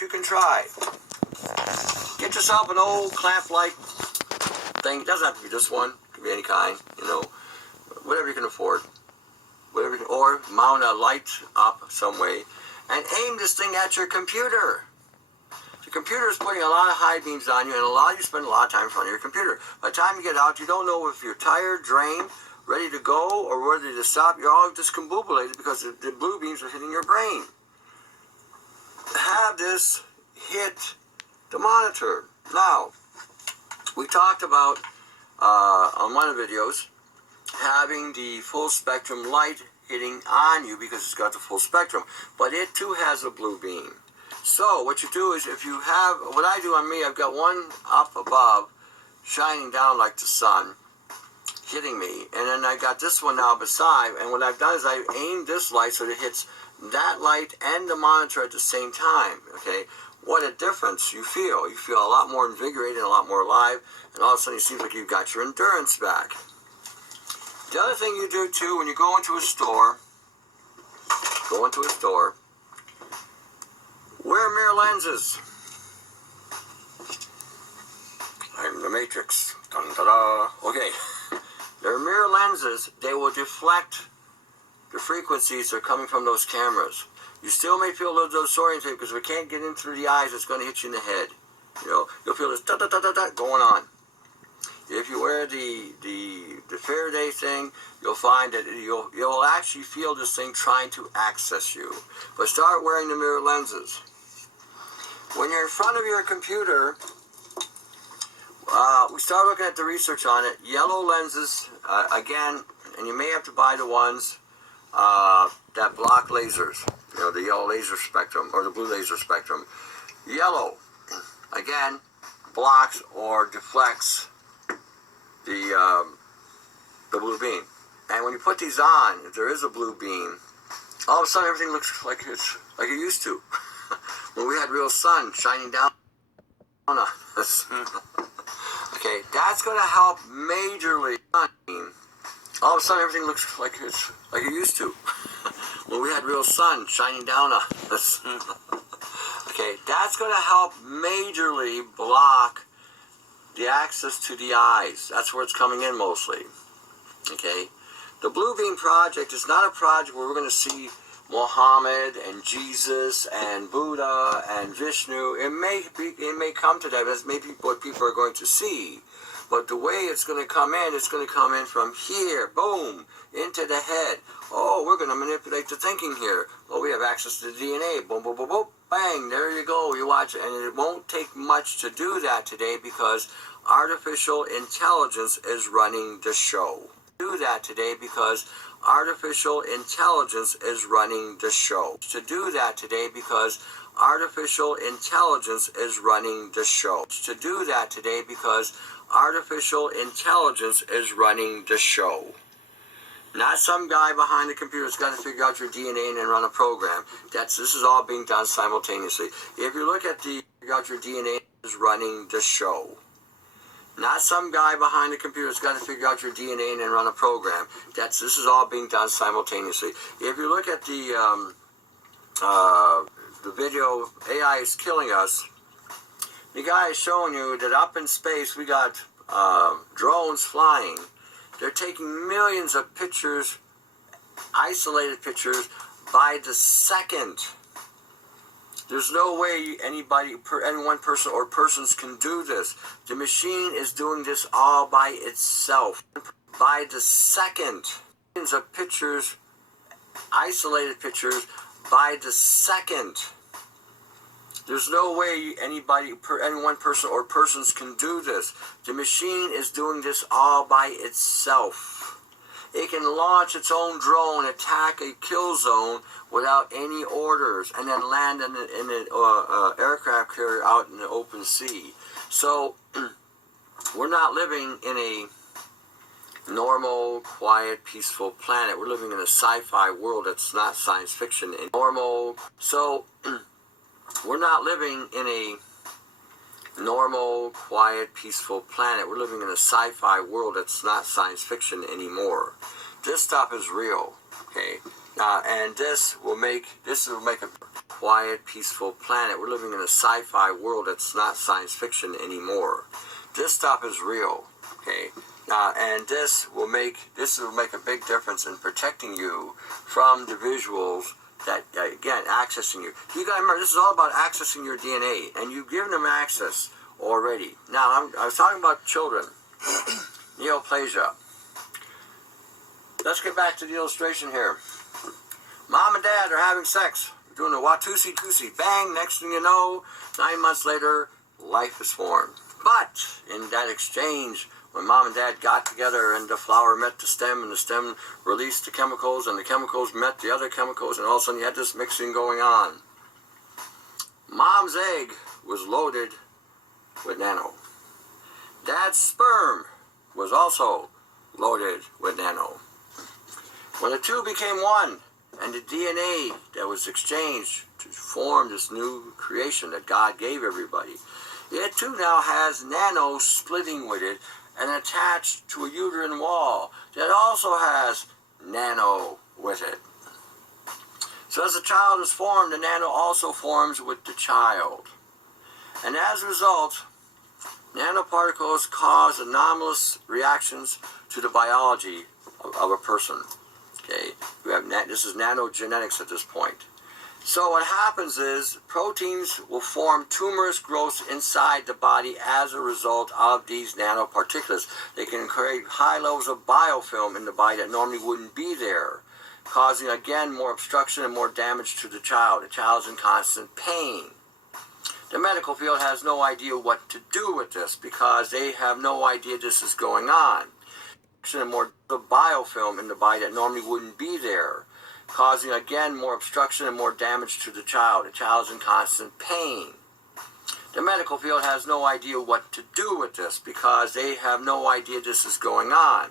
You can try. Get yourself an old clamp-like thing. It doesn't have to be this one. It can be any kind, you know. Whatever you can afford. Whatever you can, or mount a light up some way and aim this thing at your computer. The computer is putting a lot of high beams on you, and you spend a lot of time in front of your computer. By the time you get out, you don't know if you're tired, drained, ready to go, or ready to stop. You're all discombobulated because the blue beams are hitting your brain. Have this hit the monitor. Now, we talked about on one of the videos having the full spectrum light hitting on you because it's got the full spectrum, but it too has a blue beam. So what you do is, if you have, what I do on me, I've got one up above shining down like the sun hitting me, and then I got this one now beside, and what I've done is I've aimed this light so that it hits that light and the monitor at the same time. Okay, what a difference you feel. You feel a lot more invigorated, a lot more alive, and all of a sudden it seems like you've got your endurance back. The other thing you do too, when you go into a store, wear mirror lenses. I'm the Matrix. Dun-da-da. Okay. They're mirror lenses. They will deflect the frequencies that are coming from those cameras. You still may feel a little disoriented because if it can't get in through the eyes, it's going to hit you in the head. You know, you'll feel this da-da-da-da-da going on. If you wear the Faraday thing, you'll find that you'll actually feel this thing trying to access you. But start wearing the mirror lenses. When you're in front of your computer, we start looking at the research on it. Yellow lenses, again, and you may have to buy the ones that block lasers. You know, the yellow laser spectrum or the blue laser spectrum. Yellow, again, blocks or deflects the blue beam. And when you put these on, if there is a blue beam, all of a sudden everything looks like it used to. When we had real sun shining down on us. Okay, that's going to help majorly. All of a sudden everything looks like it used to. When we had real sun shining down on us. Okay, that's going to help majorly block the access to the eyes. That's where it's coming in mostly. Okay, the Blue Beam Project is not a project where we're going to see Muhammad and Jesus and Buddha and Vishnu. It may come to that. That's maybe what people are going to see. But the way it's going to come in, it's going to come in from here, boom, into the head. Oh, we're going to manipulate the thinking here. Oh, we have access to the DNA. Boom, boom, boom, boom, bang, there you go. You watch it. And it won't take much to do that today because artificial intelligence is running the show. Do that today because artificial intelligence is running the show. To do that today because artificial intelligence is running the show. To do that today because artificial intelligence is running the show. Not some guy behind the computer that's got to figure out your DNA and then run a program. This is all being done simultaneously. If you look at figure out your DNA is running the show. Not some guy behind the computer that's got to figure out your DNA and then run a program. This is all being done simultaneously. If you look at the video, AI is Killing Us, the guy is showing you that up in space we got drones flying. They're taking millions of pictures, isolated pictures, by the second. There's no way any one person or persons can do this. The machine is doing this all by itself. By the second. Millions of pictures, isolated pictures, by the second. There's no way any one person or persons can do this. The machine is doing this all by itself. It can launch its own drone, attack a kill zone without any orders, and then land in an aircraft carrier out in the open sea. So we're not living in a normal, quiet, peaceful planet. We're living in a sci-fi world that's not science fiction. We're not living in a normal, quiet, peaceful planet. We're living in a sci-fi world that's not science fiction anymore. This stuff is real, okay? And this will make quiet, peaceful planet. We're living in a sci-fi world that's not science fiction anymore. This stuff is real, okay? And this will make a big difference in protecting you from the visuals that, again, accessing you. You got to remember, this is all about accessing your DNA, and you've given them access already. Now, I was talking about children, neoplasia. Let's get back to the illustration here. Mom and dad are having sex, doing a Watusi-tusi. Bang, next thing you know, 9 months later, life is formed. But in that exchange, when mom and dad got together and the flower met the stem and the stem released the chemicals and the chemicals met the other chemicals, and all of a sudden you had this mixing going on. Mom's egg was loaded with nano. Dad's sperm was also loaded with nano. When the two became one, and the DNA that was exchanged to form this new creation that God gave everybody, it too now has nano splitting with it and attached to a uterine wall that also has nano with it. So as the child is formed, the nano also forms with the child. And as a result, nanoparticles cause anomalous reactions to the biology of a person. Okay, this is nanogenetics at this point. So what happens is proteins will form tumorous growths inside the body as a result of these nanoparticles. They can create high levels of biofilm in the body that normally wouldn't be there, causing again more obstruction and more damage to the child. The child's in constant pain. The medical field has no idea what to do with this because they have no idea this is going on. And more biofilm in the body that normally wouldn't be there, causing again more obstruction and more damage to the child. The child's in constant pain. The medical field has no idea what to do with this because they have no idea this is going on.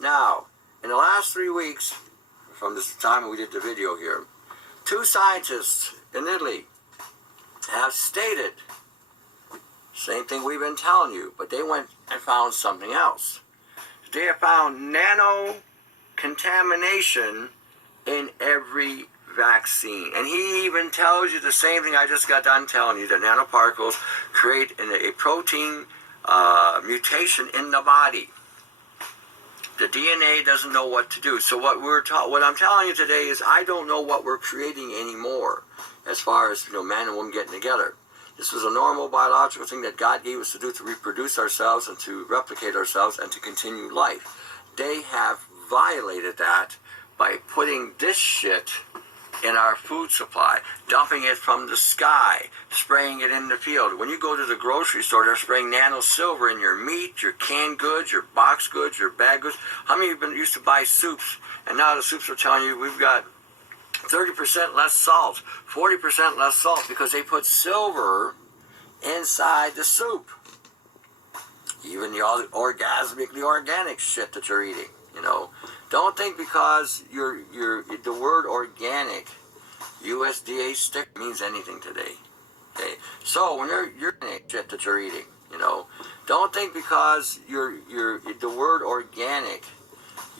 Now, in the last 3 weeks, from this time we did the video here, 2 scientists in Italy have stated, same thing we've been telling you, but they went and found something else. They have found nano contamination in every vaccine. And he even tells you the same thing I just got done telling you, that nanoparticles create a protein mutation in the body. The DNA doesn't know what to do. So what I'm telling you today is I don't know what we're creating anymore as far as man and woman getting together. This was a normal biological thing that God gave us to do, to reproduce ourselves and to replicate ourselves and to continue life. They have violated that by putting this shit in our food supply, dumping it from the sky, spraying it in the field. When you go to the grocery store, they're spraying nano silver in your meat, your canned goods, your box goods, your bag goods. How many of you used to buy soups, and now the soups are telling you we've got 30% less salt, 40% less salt, because they put silver inside the soup. Even the orgasmically organic shit that you're eating, Don't think because the word organic, USDA stick, means anything today. Okay, so when you're shit that you're eating, don't think because the word organic,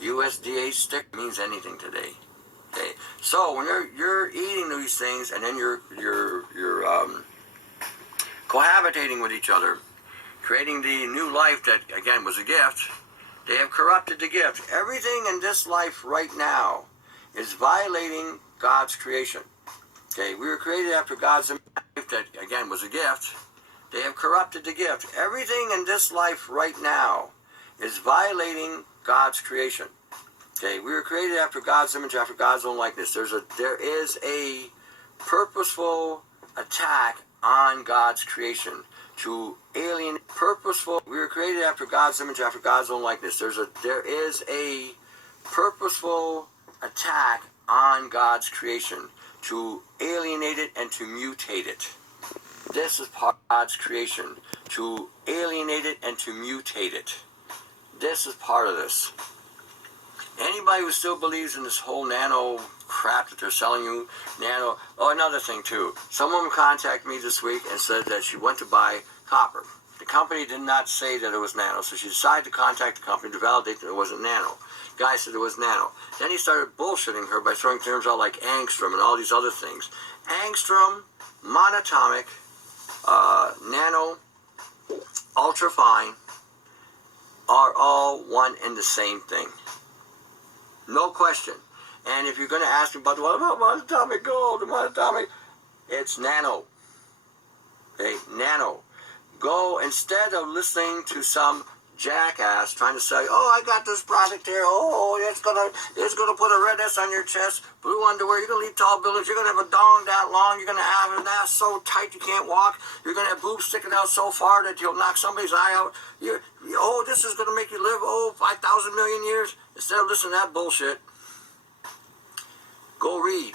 USDA stick, means anything today. Okay, so when you're eating these things and then you're cohabitating with each other, creating the new life that again was a gift, they have corrupted the gift. Everything in this life right now is violating God's creation. Okay, we were created after God's image that again was a gift. They have corrupted the gift. Everything in this life right now is violating God's creation. Okay, we were created after God's image, after God's own likeness. There is a purposeful attack on God's creation to alienate. We were created after God's image, after God's own likeness. There is a purposeful attack on God's creation to alienate it and to mutate it. This is part of God's creation, to alienate it and to mutate it. This is part of this. Anybody who still believes in this whole nano crap that they're selling you, nano... Oh, another thing, too. Someone contacted me this week and said that she went to buy copper. The company did not say that it was nano, so she decided to contact the company to validate that it wasn't nano. The guy said it was nano. Then he started bullshitting her by throwing terms out like angstrom and all these other things. Angstrom, monatomic, nano, ultrafine are all one and the same thing. No question. And if you're going to ask me about what about monatomic gold, the monatomic, it's nano. Okay, nano. Go, instead of listening to some jackass trying to say, oh, I got this product here, oh, it's gonna put a red S on your chest, blue underwear, you're gonna leave tall buildings, you're gonna have a dong that long, you're gonna have an ass so tight you can't walk, you're gonna have boobs sticking out so far that you'll knock somebody's eye out, oh, this is gonna make you live, 5,000 million years. Instead of listening to that bullshit, go read.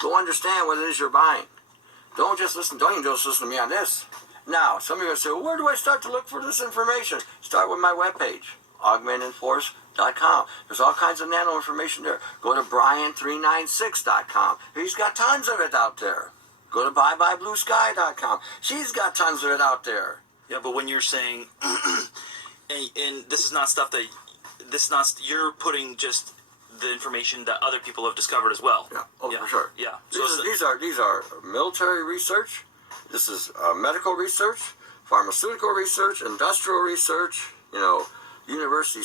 Go understand what it is you're buying. Don't even just listen to me on this. Now, some of you are going to say, well, where do I start to look for this information? Start with my webpage, augmentedforce.com. There's all kinds of nano information there. Go to brian396.com. He's got tons of it out there. Go to byebyebluesky.com. She's got tons of it out there. Yeah, but when you're saying, and this is not stuff that, you're putting just the information that other people have discovered as well. Yeah, for sure. Yeah. These are military research. This is medical research, pharmaceutical research, industrial research, university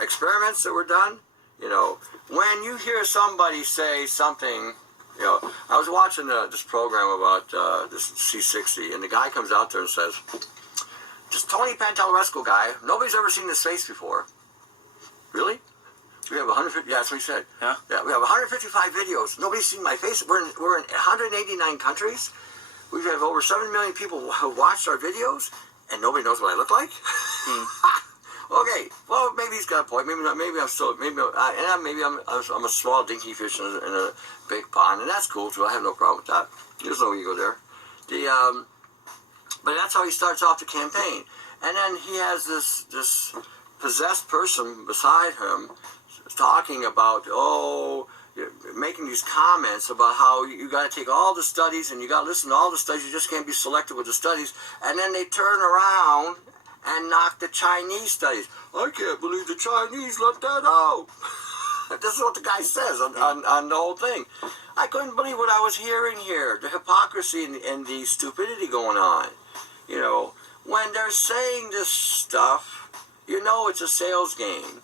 experiments that were done. When you hear somebody say something, I was watching this program about this C60, and the guy comes out there and says, this Tony Pantalleresco guy, nobody's ever seen his face before. Really? We have 150, yeah, that's what he said. Yeah, we have 155 videos. Nobody's seen my face. We're in 189 countries. We have over 7 million people who watched our videos, and nobody knows what I look like. Okay, well, maybe he's got a point. Maybe not. Maybe I'm a small dinky fish in a big pond, and that's cool too. I have no problem with that. There's no ego there. But that's how he starts off the campaign, and then he has this possessed person beside him talking about making these comments about how you got to take all the studies and you got to listen to all the studies. You just can't be selective with the studies. And then they turn around and knock the Chinese studies. I can't believe the Chinese left that out. This is what the guy says on the whole thing. I couldn't believe what I was hearing here. The hypocrisy and the stupidity going on. When they're saying this stuff, it's a sales game.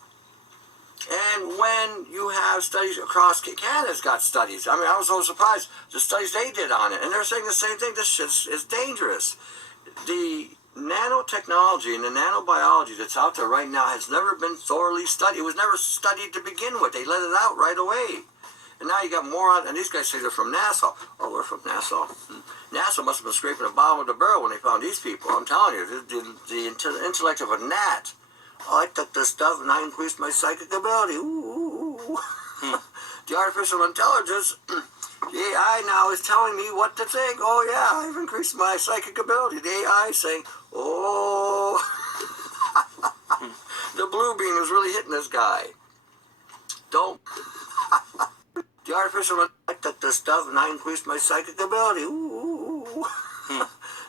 And when you have studies across Canada's got studies. I mean, I was so surprised the studies they did on it. And they're saying the same thing. This shit is dangerous. The nanotechnology and the nanobiology that's out there right now has never been thoroughly studied. It was never studied to begin with. They let it out right away. And now you got more on, and these guys say they're from NASA. Oh, we're from NASA. NASA must have been scraping the bottom of the barrel when they found these people. I'm telling you, the intellect of a gnat. Oh, I took this stuff and I increased my psychic ability. Ooh. The artificial intelligence, the AI now is telling me what to think. Oh, yeah, I've increased my psychic ability. The AI is saying, oh, the blue beam is really hitting this guy. Don't. The artificial, I took this stuff and I increased my psychic ability. Ooh.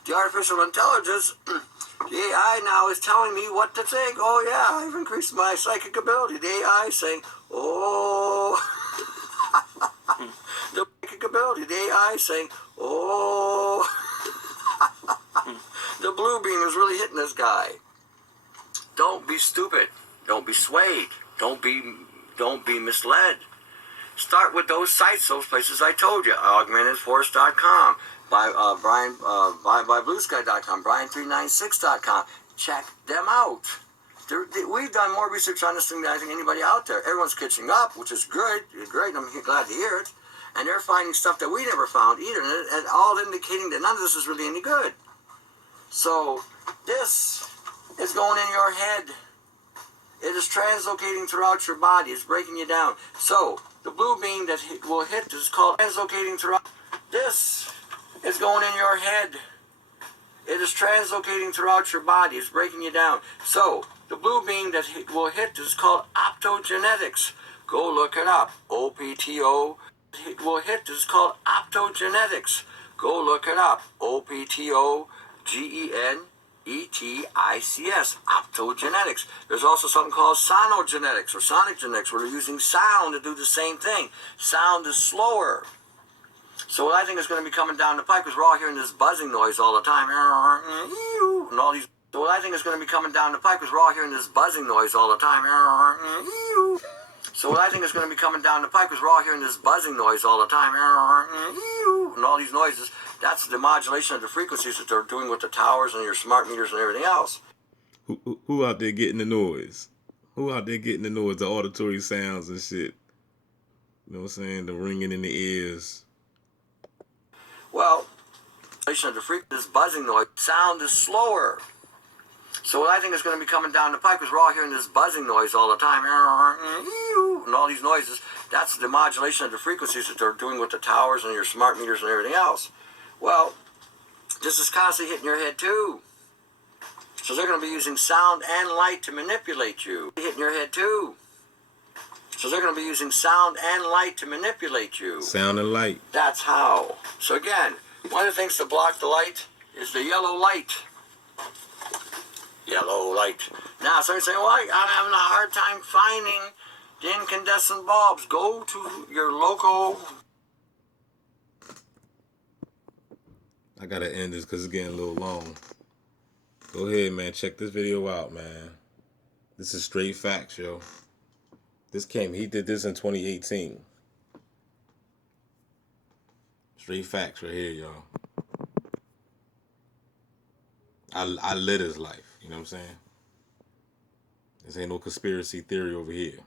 The artificial intelligence, the AI now is telling me what to think. Oh, yeah, I've increased my psychic ability. The AI is saying, oh, the psychic ability. The AI is saying, oh, the blue beam is really hitting this guy. Don't be stupid. Don't be swayed. Don't be misled. Start with those sites, those places I told you. Augmentedforce.com. Bluesky.com, brian396.com. Check them out. We've done more research on this thing than I think anybody out there. Everyone's catching up, which is good. Great. I'm glad to hear it. And they're finding stuff that we never found either, and all indicating that none of this is really any good. So this is going in your head. It is translocating throughout your body. It's breaking you down. So the blue beam that will hit is called translocating throughout. This is going in your head. It is translocating throughout your body. It's breaking you down. So the blue beam that will hit is called Optogenetics. Go look it up. OPTO. It will hit is called Optogenetics. Go look it up. OPTOGENETICS. Optogenetics. There's also something called sonogenetics or sonic genetics, where they're using sound to do the same thing. Sound is slower. So what I think is going to be coming down the pipe, because we're all hearing this buzzing noise all the time, and all these. So what I think is going to be coming down the pipe, because we're all hearing this buzzing noise all the time. So what I think is going to be coming down the pipe, because we're all hearing this buzzing noise all the time, and all these noises. That's the modulation of the frequencies that they're doing with the towers and your smart meters and everything else. Who out there getting the noise? Who out there getting the noise, the auditory sounds and shit? You know what I'm saying? The ringing in the ears. Well, of the frequency, this buzzing noise, sound is slower. So what I think is going to be coming down the pipe, because we're all hearing this buzzing noise all the time, and all these noises. That's the modulation of the frequencies that they're doing with the towers and your smart meters and everything else. Well, this is constantly hitting your head too. So they're going to be using sound and light to manipulate you. Hitting your head too. So they're going to be using sound and light to manipulate you. Sound and light. That's how. So again, one of the things to block the light is the yellow light. Yellow light. Now, somebody's saying, well, I'm having a hard time finding the incandescent bulbs. Go to your local... I gotta end this because it's getting a little long. Go ahead, man. Check this video out, man. This is straight facts, yo. He did this in 2018. Straight facts right here, y'all. I lit his life, you know what I'm saying? This ain't no conspiracy theory over here.